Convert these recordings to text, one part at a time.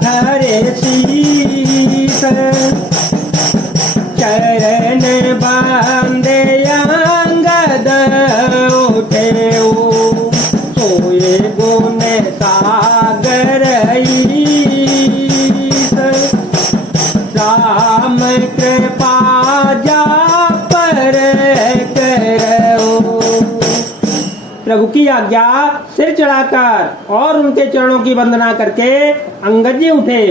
धरे शीस चरण बांधे अंगद उठे सोए गुण सागर ईस राम कृपा जा पर करो। प्रभु की आज्ञा सिर चढ़ाकर और उनके चरणों की वंदना करके अंगद जी उठे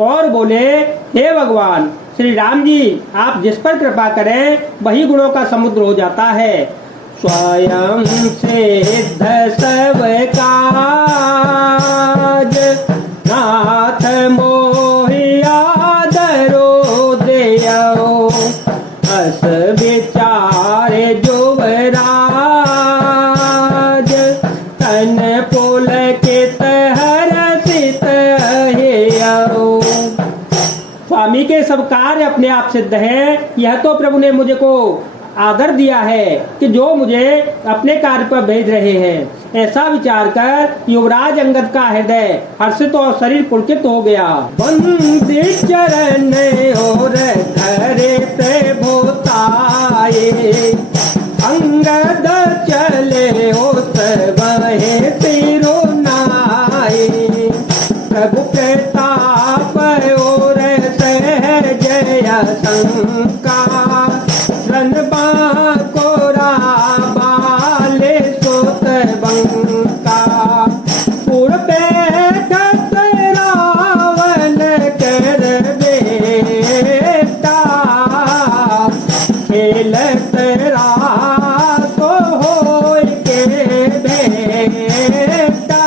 और बोले, हे भगवान श्री राम जी, आप जिस पर कृपा करें वही गुणों का समुद्र हो जाता है। स्वयं सिद्ध सब काज नाथ मोहिया दरो देयो अस विचारे जुवराज तन पुलकित हर्षित हेयो। स्वामी के सब कार्य अपने आप सिद्ध है। यह तो प्रभु ने मुझे को आदर दिया है कि जो मुझे अपने कार्य पर भेज रहे हैं। ऐसा विचार कर युवराज अंगद का हृदय हर्षित और शरीर पुलकित हो गया। बंदी चरण और धरे प्रभुताए अंगद चले उस वहे तिरुनाए प्रभु प्रताप और सहजय शंका रनबा को बाले सोत बंका पूर्वे रावण कर बेटा खेलत रातो होय के बेटा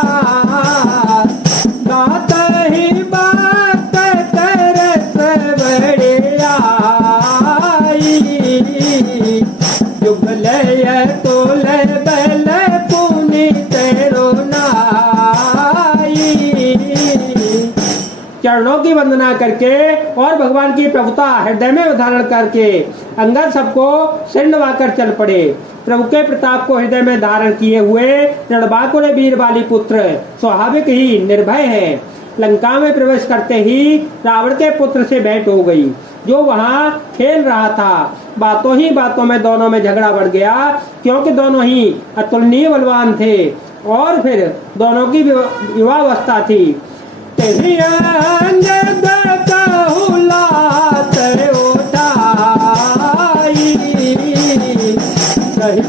गात ही बात तरस बड़े जुगलय तोल बल पुनित रोनाई। चरणों की वंदना करके और भगवान की प्रभुता हृदय में धारण करके अंगद सबको सिर नवाकर चल पड़े। प्रभु के प्रताप को हृदय में धारण किए हुए रणबांकुर वीर बाली पुत्र स्वाभाविक ही निर्भय है। लंका में प्रवेश करते ही रावण के पुत्र से भेंट हो गई, जो वहां खेल रहा था। बातों ही बातों में दोनों में झगड़ा बढ़ गया, क्योंकि दोनों ही अतुलनीय बलवान थे और फिर दोनों की युवावस्था थी।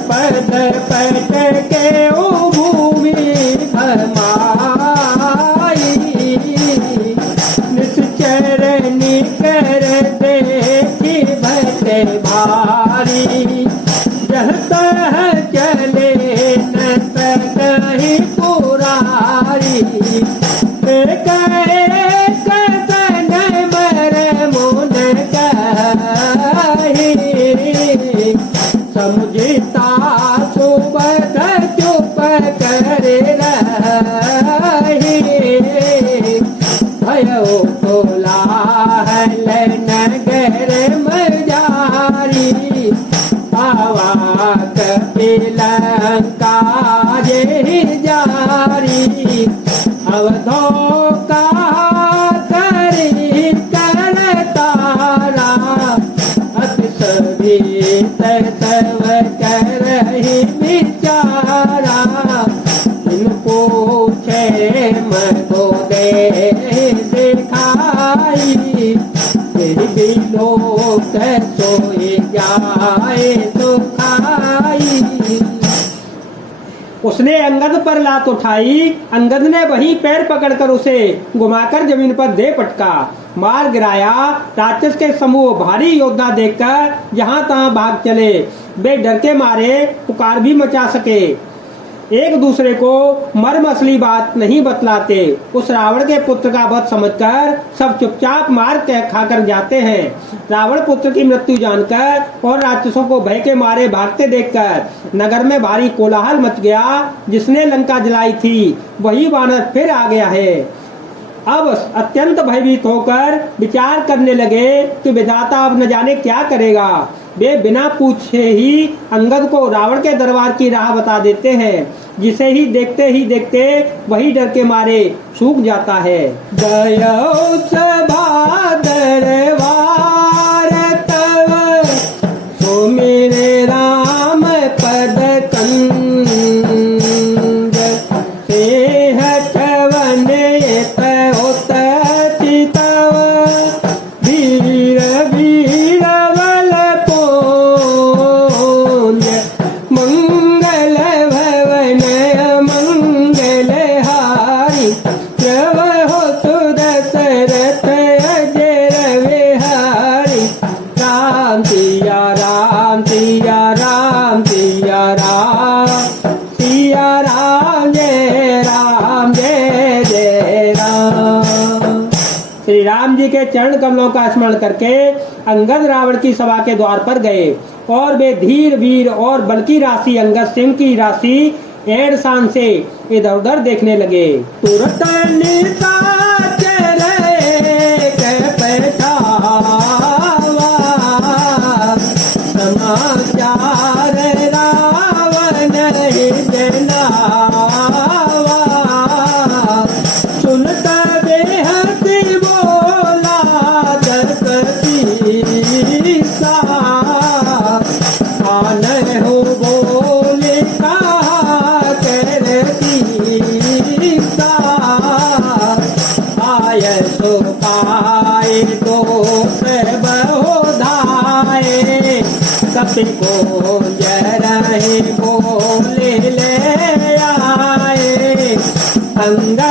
पद पट के ओ भूमि भमाई निश्चरनी कर देखी भटे भारी जह तह चले न कहीं पुरारी कतन मर मुन कही समझता सुबह चुप करे रही भयो तोला नगर मजारी आवा कपिलंका जे जारी अवधो का करी कर तारा अति तव करहि विचारा इनको क्षेम तो दे दिखाई फिर भी लोग सोए जाए तो खाई। उसने अंगद पर लात उठाई। अंगद ने वही पैर पकड़कर उसे घुमाकर जमीन पर दे पटका, मार गिराया। राक्षस के समूह भारी योद्धा देखकर जहां तहां भाग चले। वे डर के मारे पुकार भी मचा सके, एक दूसरे को मर्म असली बात नहीं बतलाते। उस रावण के पुत्र का वध समझकर सब चुपचाप मार खाकर जाते हैं। रावण पुत्र की मृत्यु जानकर और राक्षसों को भय के मारे भागते देखकर नगर में भारी कोलाहल मच गया। जिसने लंका जलाई थी वही वानर फिर आ गया है। अब अत्यंत भयभीत होकर विचार करने लगे कि विधाता अब न जाने क्या करेगा। वे बिना पूछे ही अंगद को रावण के दरबार की राह बता देते हैं, जिसे ही देखते वही डर के मारे सूख जाता है। गयो सभा दरबार तव सुमिरे राम पद कंज सेह चवन होत चितव वीर वीर बल पोंज मंगल भवन मंगल हारी प्रभो सुदशरथ अजर विहारी राम सिया राम सिया राम सिया राम सिया राम जय जय राम। श्री राम जी के चरण कमलों का स्मरण करके अंगद रावण की सभा के द्वार पर गए और वे धीर वीर और बल की राशि अंगद सिंह की राशि एड़ शान से इधर उधर देखने लगे। तुरंत निशाचर के पैठावा समाचार रावण ही जनावा सुनत बेहसी बोला दरकती सा आन हो बोले कहा करती सा आय सो पाए तो बहु धाये कपि को जरहि बोले ले आए अंगद